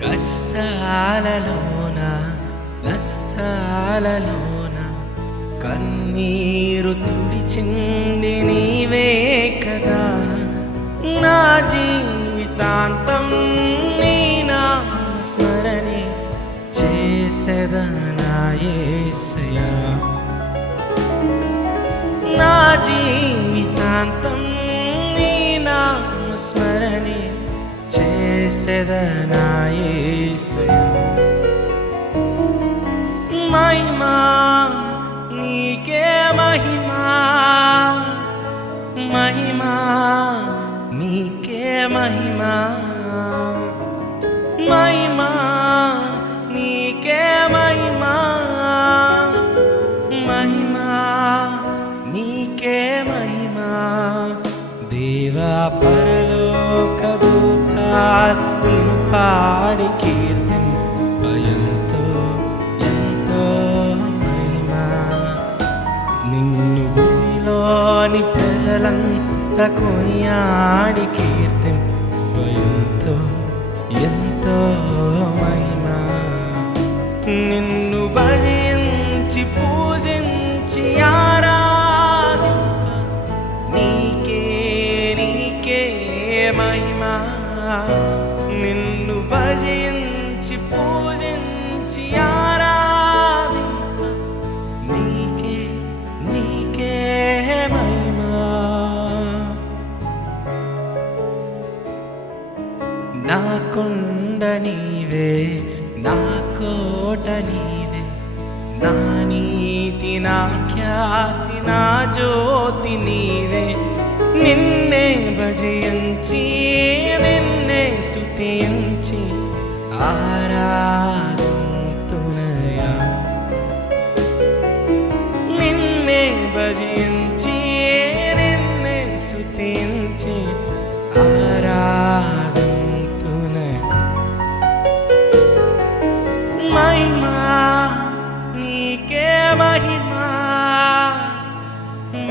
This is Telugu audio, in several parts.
కష్టాలలోన నష్టాలలోన కన్నీరు తుడిచింది నీవే కదా. నా జీవితాంతం నీ నామస్మరణే చేసెదనా యేసయ్యా. నా జీవితాంతం నీ నామస్మరణే చేసెదనా యేసయ్యా. మహిమా నీకే మహిమా, మహిమా నీకే మహిమా, మహిమా నీకే మహిమా, మహిమా నీకే మహిమా. దేవా పరలోక దూతాలు నిన్ను పాడి కీర్తింప ఎంతో ఎంతో మహిమా. నిన్ను భూమిలోని ప్రజలంతా కొనియాడి కీర్తింప ఎంతో ఎంతో మహిమా. నిన్ను భజించి పూజించి ఆరాధింప నీకే నీకే మహిమా. నిన్ను భజించి పూజించి ఆరాధింప నీకే నీకే మహిమా. నా కొండ నీవే, నా కోట నీవే, నా నీతి నా ఖ్యాతి నా జ్యోతి నీవే. నిన్నే భజించి నిన్నే స్తుతించి ఆరాధింతునయా. నిన్నే భజించి నిన్నే స్తుతించి ఆరాధింతునయా. మహిమా నీకే మహిమా,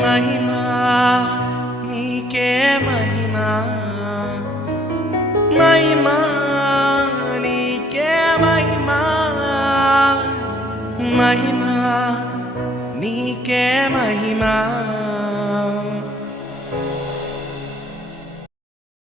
మహిమా నీకే మహిమా, మహిమా నీకే మహిమా, మహిమా నీకే మహిమా.